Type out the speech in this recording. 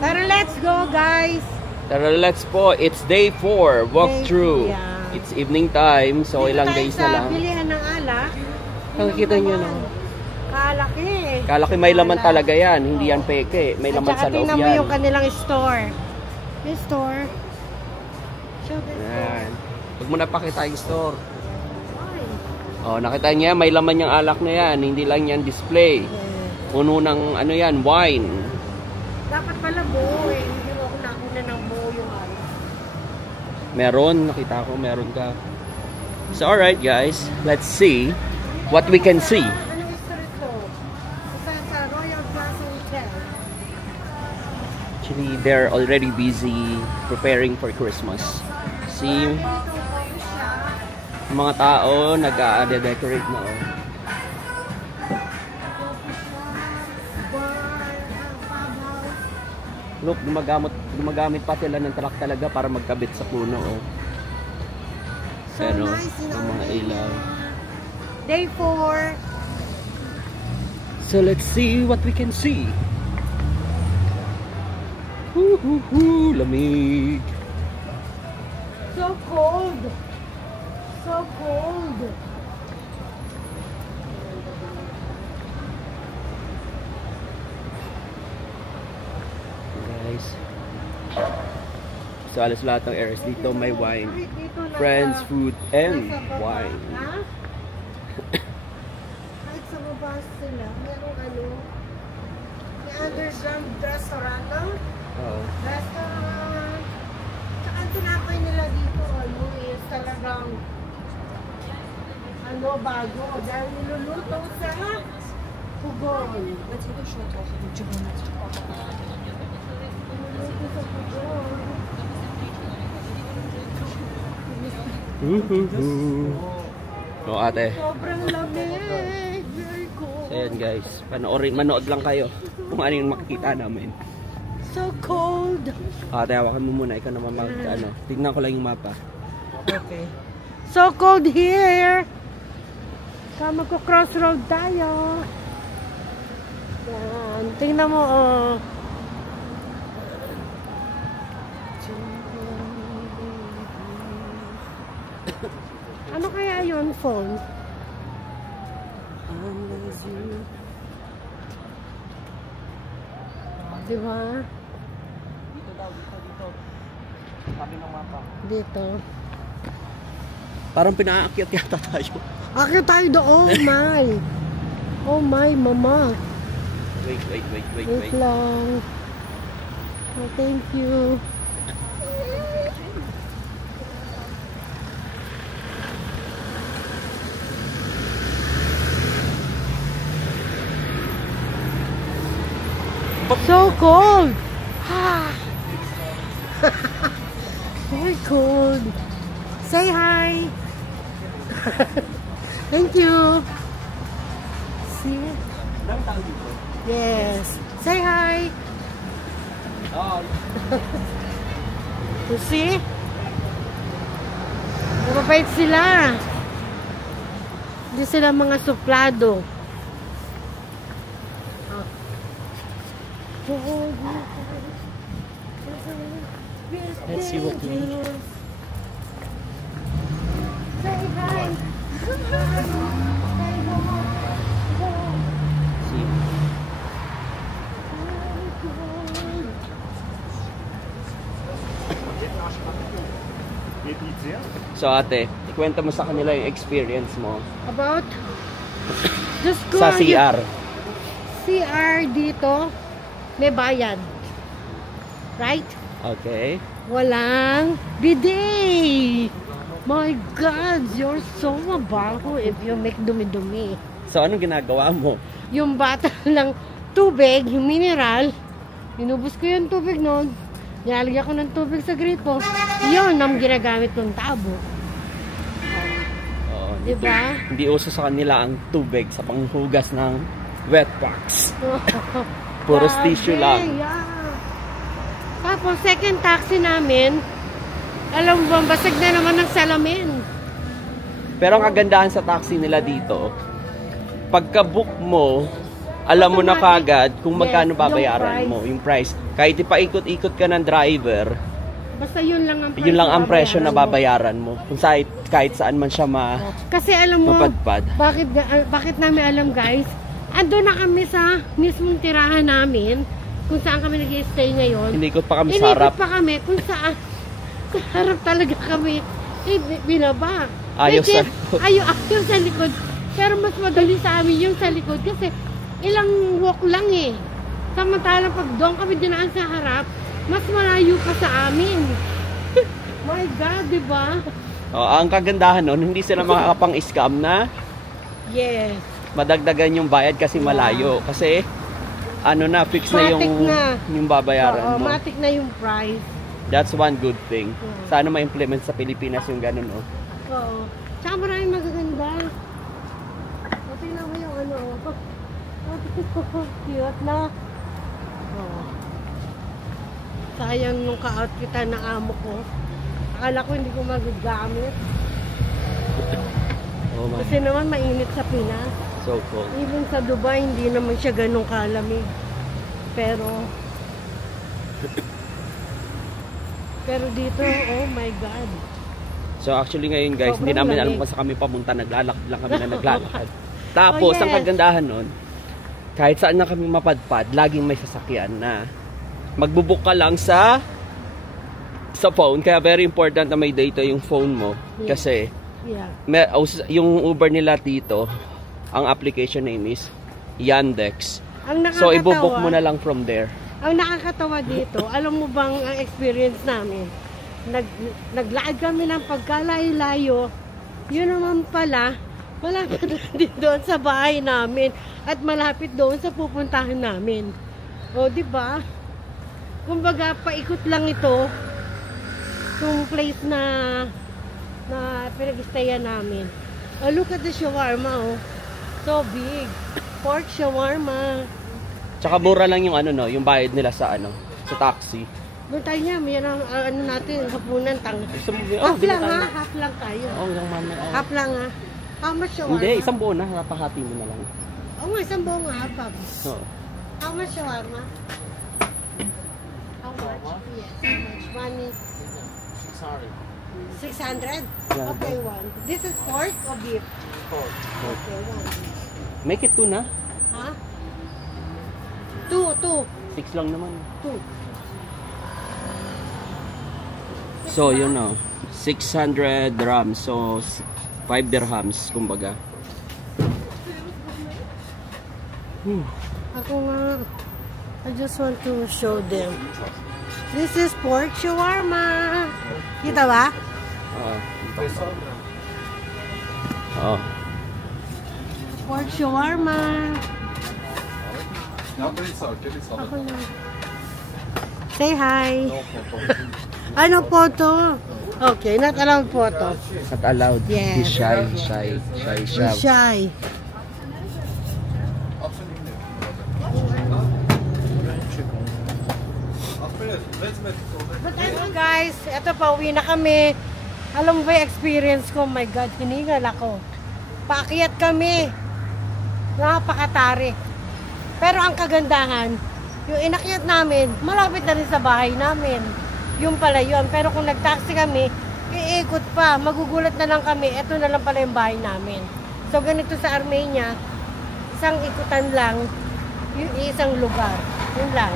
Tara, let's go, guys. Tara, let's po. It's day 4. Walkthrough. Yeah. It's evening time. So, Dito ilang tayo days sa na lang. bilihan ng alak. Nakikita nyo, no? Kalaki. Kalaki, may laman talaga yan. Hindi yan peke. May laman sa loob tingnan mo yan. yung kanilang store. Yung store. Show the store. Yan. Huwag mo na pakita yung store. Why? Oh, nakita niya, may laman yung alak na yan. Hindi lang yan display. Puno ng, ano yan, wine. Dapat pala buo eh. Hindi mo ako nakuna ng buo yung ano. Meron, nakita ko, meron ka. So, alright guys, let's see what we can see. Anong store ito? Sa Royal Plaza Hotel. Actually, they're already busy preparing for Christmas. See, mga tao nag-a-decorate na. Oh. Look, gumagamit pa sila ng truck talaga para magkabit sa puno. Oh. So Pero, nice, yung mga ilaw. Day 4. So let's see what we can see. Hoo, lamig. So cold. So cold. Guys. So alas lahat ng areas dito may wine. Friends, food, and wine. Ha? Kahit sa baba sila, merong ano, may underground restaurant, no? Oh. Restaurant. Tsaka ang tinapay nila dito, ano, is talagang ano, bago. Dahil niluluto sa pugon. Niluluto sa pugon. No, ate. Sobrang lamig. Very cold. So, ayan guys, manood lang kayo kung ano yung makikita namin. So cold. Ate, hawakan mo muna. Ikaw naman ano. Tignan ko lang yung mapa. Okay. So cold here. So magko-crossroad tayo. Yan. Tingnan mo, oh. Ano kaya yun, phone? Diba? Dito daw, dito. Sabi ng mapa. Dito. Parang pinaakyat yata tayo. Akit tayo doon, my. Oh my, mama. Wait. Wait lang. Oh, thank you. So cold. Very cold. Say hi. Thank you. See? Yes. Say hi. You see? Mababait sila. Hindi sila mga suplado. Let's see what we Say hi. see. So ate, ikwento mo sa kanila yung experience mo About? Just go. sa CR. CR dito, may bayad. Right? Okay. Walang bidet. My God, you're so mabaho if you make dumi-dumi. So anong ginagawa mo? Yung bata ng tubig, yung mineral, inubos ko yung tubig noon. Nilalagyan ko ng tubig sa gripo. Yun ang ginagamit ng tabo. Oo, Diba? Hindi uso sa kanila ang tubig sa panghugas ng wet box. Puro tissue lang. Yeah. Tapos, second taxi namin, alam mo ba, basag na naman ng salamin. Pero ang kagandahan sa taxi nila dito, pagka-book mo, alam mo na automatic. kagad kung magkano Yes, babayaran yung mo, yung price. Kahit ipaikot-ikot ka ng driver, Basta yun lang ang yun lang ang presyo na babayaran mo. Kung kahit saan man siya Kasi alam mo, mapadpad. bakit namin alam guys, ando na kami sa mismong tirahan namin, kung saan kami nag-stay ngayon. Inikot pa kami sa harap. Inikot pa kami kung saan. Sa harap talaga kami. Binaba. Ayaw sa Ayaw sa likod. Pero mas madali sa amin yung sa likod kasi ilang walk lang eh. Samantalang pag doon kami dinaan sa harap, mas malayo pa sa amin. My God, di ba? Ang kagandahan nun, hindi sila makakapang-scam na Yes. madagdagan yung bayad kasi malayo. Kasi ano na, fix na yung babayaran mo. Matik na yung price. That's one good thing. Sana ma-implement sa Pilipinas yung ganun, oh. Oo. Tsaka maraming magaganda. Tingnan mo yung ano. Cute na. Oo. Sayang nung ka-outfitan ng amo ko. Akala ko hindi ko magagamit. Oh my. Kasi naman mainit sa Pinas. So cool. Even sa Dubai, hindi naman siya ganun kalamig. Pero dito, oh my God. So actually ngayon guys, hindi Sobrang namin alam lamig. kung saan kami papunta. Naglalakad lang kami na naglalakad. Tapos, Oh, yes. ang kagandahan nun, kahit saan na kami mapadpad, laging may sasakyan na magbubook ka lang sa phone. Kaya very important na may data yung phone mo. Yeah. Kasi Yeah. yung Uber nila dito, ang application name is Yandex. Ang So ibubook nakakatawa, mo na lang from there. ang nakakatawa dito, alam mo bang ang experience namin? Naglaad kami ng pagkalayo-layo. Yun naman pala, malapit din doon sa bahay namin at malapit doon sa pupuntahan namin. O, di ba? Kumbaga, paikot lang ito yung place na pinag-stayan namin. Oh, look at the shawarma, oh. So big. Pork shawarma. Tsaka mura lang yung yung bayad nila sa sa taxi. Doon tayo niya, may ano natin, hapunan, Gusto mo half lang ha, half lang tayo. Lang mama. Half lang ha. How much shawarma? Hindi, isang buo na, napahati mo na lang. Oo nga, isang buong nga, Pab. Oo. How much shawarma? How much? Yes, how much? Money? Sorry. 600? Yeah. Okay, one. This is pork or beef? Pork. Okay, one. Make it 2 na. Ha? Two. 6 lang naman. 2. So, yun o. 600 dirhams. So, 5 dirhams, kumbaga. Ako nga, I just want to show them. This is pork shawarma. Kita ba? Oo. Pork shawarma. Ako na. Say hi. Ano po to? Okay, not allowed photo. Not allowed. Yes. He's shy. He's shy. But ano guys, eto pa, uwi na kami. Alam mo ba yung experience ko? My God, hiningal ako. Paakyat kami. Napakatarik. Pero ang kagandahan, yung inakyat namin, malapit na rin sa bahay namin. Yung pala yun. Pero kung nag-taxi kami, iikot pa. Magugulat na lang kami. Ito na lang pala yung bahay namin. So ganito sa Armenia, isang ikutan lang, yung isang lugar. Yun lang.